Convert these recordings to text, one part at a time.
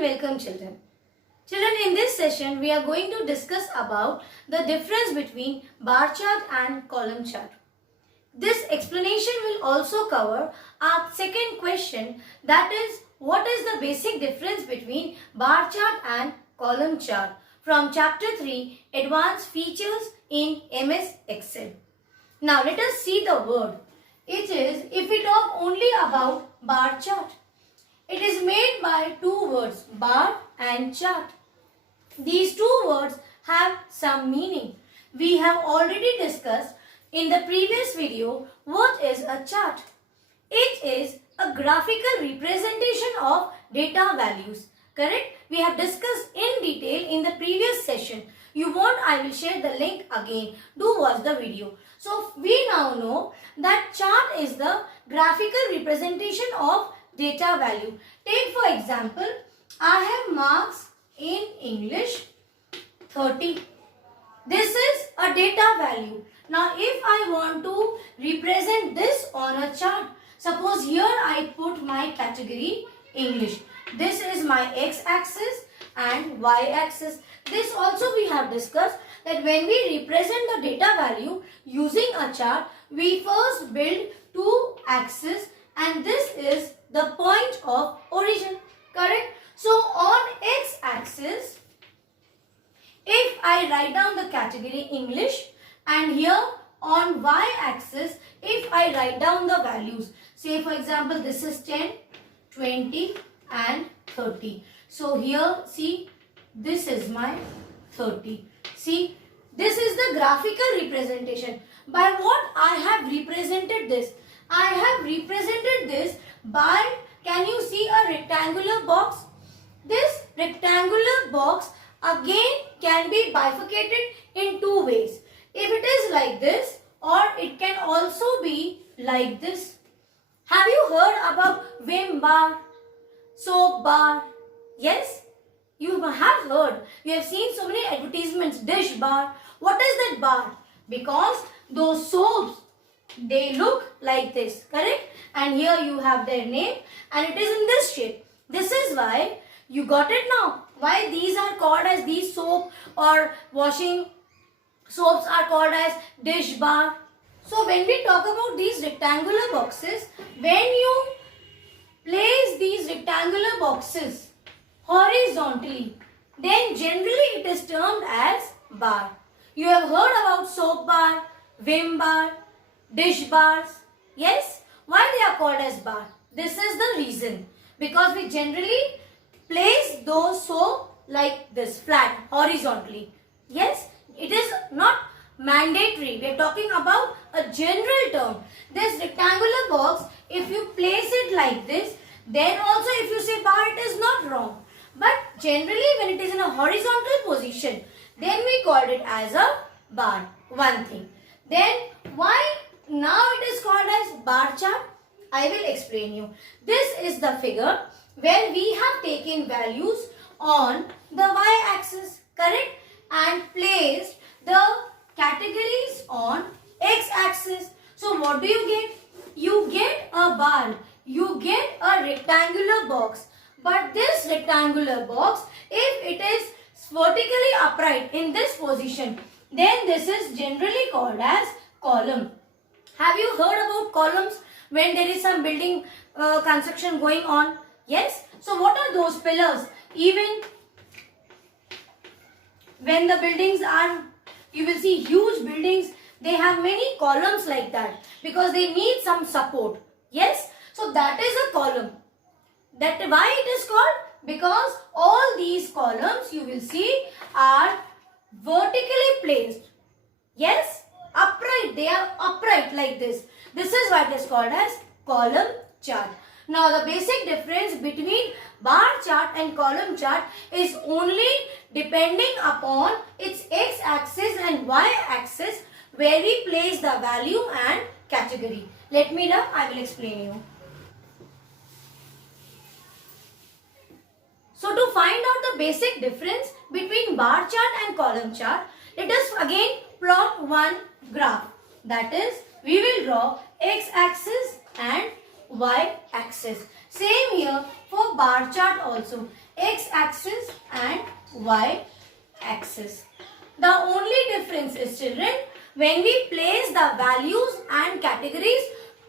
welcome children. Children, in this session we are going to discuss about the difference between bar chart and column chart. This explanation will also cover our second question, that is, what is the basic difference between bar chart and column chart from chapter 3, Advanced Features in MS Excel. Now let us see the word. It is, if we talk only about bar chart, it is made by two words, bar and chart. These two words have some meaning. We have already discussed in the previous video what is a chart. It is a graphical representation of data values. Correct? We have discussed in detail in the previous session. You want, I will share the link again. Do watch the video. So we now know that chart is the graphical representation of data value. Take for example, I have marks in English 30. This is a data value. Now if I want to represent this on a chart, suppose here I put my category English. This is my x-axis and y-axis. This also we have discussed that when we represent the data value using a chart, we first build two axes and this is the point of origin. Correct? So on x-axis, if I write down the category English, and here on y-axis, if I write down the values, say for example this is 10, 20 and 30. So here see, this is my 30. See, this is the graphical representation. By what I have represented this? I have represented this by, can you see a rectangular box? This rectangular box again can be bifurcated in two ways. If it is like this, or it can also be like this. Have you heard about Vim bar, soap bar? Yes, you have heard. You have seen so many advertisements, dish bar. What is that bar? Because those soaps, they look like this, correct? And here you have their name and it is in this shape. This is why you got it now. Why these are called as these soap or washing soaps are called as dish bar. So when we talk about these rectangular boxes, when you place these rectangular boxes horizontally, then generally it is termed as bar. You have heard about soap bar, Vim bar, dish bars. Yes? Why they are called as bar? This is the reason. Because we generally place those soap like this, flat, horizontally. Yes? It is not mandatory. We are talking about a general term. This rectangular box, if you place it like this, then also if you say bar, it is not wrong. But generally when it is in a horizontal position, then we called it as a bar. One thing. Then why now it is called as bar chart? I will explain you. This is the figure where we have taken values on the y-axis, correct? And placed the categories on x-axis. So what do you get? You get a bar. You get a rectangular box. But this rectangular box, if it is vertically upright in this position, then this is generally called as column. Have you heard about columns when there is some building construction going on? Yes. So what are those pillars? Even when the buildings are, you will see huge buildings, they have many columns like that because they need some support. Yes. So that is a column. That why it is called? Because all these columns you will see are vertically placed. Yes, upright. They are upright like this. This is what is called as column chart. Now the basic difference between bar chart and column chart is only depending upon its x-axis and y-axis where we place the value and category. Let me know, I will explain you. So to find out the basic difference between bar chart and column chart, let us again plot one graph. That is, we will draw x-axis and y-axis. Same here for bar chart also. x-axis and y-axis. The only difference is, children, when we place the values and categories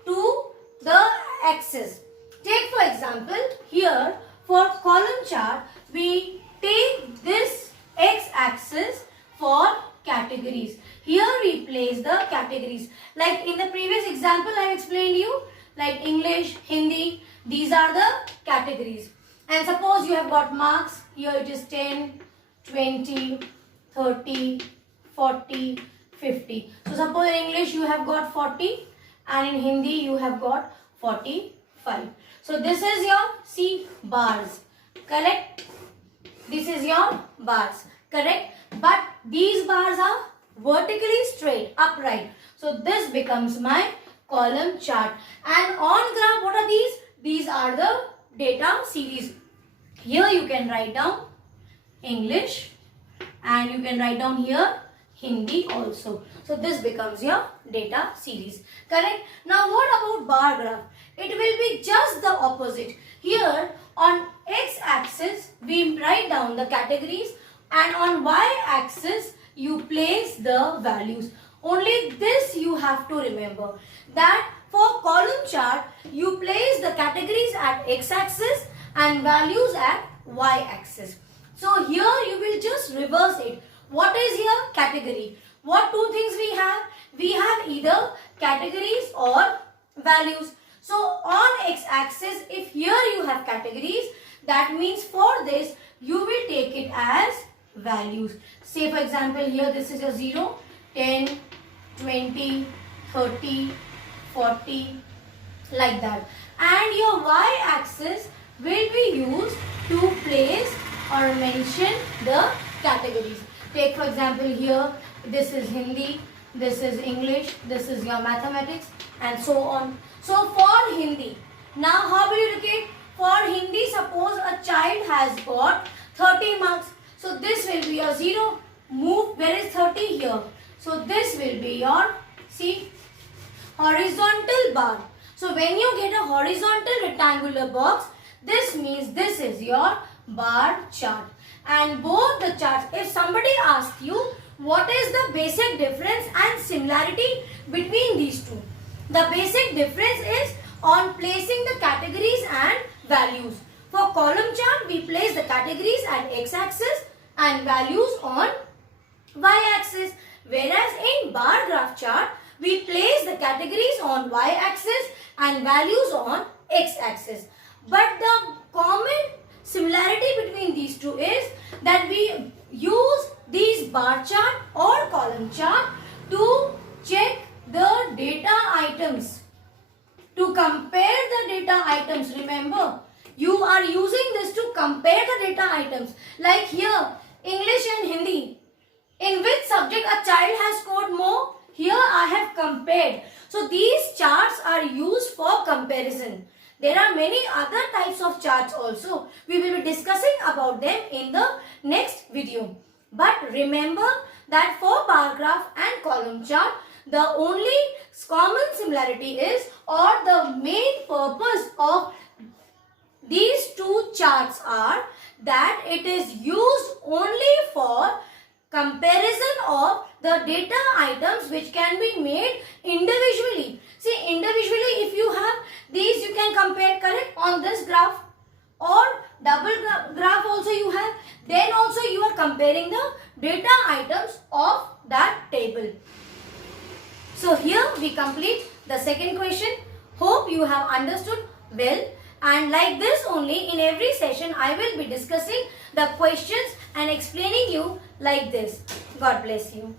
to the axis. Take for example, here for column chart, we take this x-axis for categories. Here we place the categories. Like in the previous example I explained you, like English, Hindi, these are the categories. And suppose you have got marks, here it is 10, 20, 30, 40, 50. So suppose in English you have got 40 and in Hindi you have got 45. So this is your C bars, correct? This is your bars, correct? But these bars are vertically straight, upright. So this becomes my column chart. And on graph, what are these? These are the data series. Here you can write down English and you can write down here Hindi also. So this becomes your data series, correct? Now what about bar graph? It will be just the opposite. Here on x-axis we write down the categories and on y-axis you place the values. Only this you have to remember, that for column chart you place the categories at x-axis and values at y-axis. So here you will just reverse it. What is here? Category. What two things we have? We have either categories or values. So on x-axis, if here you have categories, that means for this you will take it as values. Say for example, here this is a 0, 10, 20, 30, 40, like that. And your y-axis will be used to place or mention the categories. Take for example here, this is Hindi, this is English, this is your mathematics and so on. So for Hindi, now how will you look at? For Hindi, suppose a child has got 30 marks. So this will be your 0. Move, where is 30 here? So this will be your, see, horizontal bar. So when you get a horizontal rectangular box, this means this is your bar chart. And both the charts, if somebody asks you what is the basic difference and similarity between these two, the basic difference is on placing the categories and values. For column chart, we place the categories at x-axis and values on y-axis. Whereas in bar graph chart, we place the categories on y-axis and values on x-axis. But the common similarity between these two is that we use these bar chart or column chart to check the data items, to compare the data items. Remember, you are using this to compare the data items. Like here, English and Hindi. In which subject a child has scored more? Here I have compared. So these charts are used for comparison. There are many other types of charts also. We will be discussing about them in the next video. But remember that for bar graph and column chart, the only common similarity is, or the main purpose of these two charts are that it is used only for comparison of the data items which can be made individually. See, individually if you have these, you can compare, correct, on this graph, or double graph also you have, then also you are comparing the data items of that table. So here we complete the second question. Hope you have understood well, and like this only in every session I will be discussing the questions and explaining you like this. God bless you.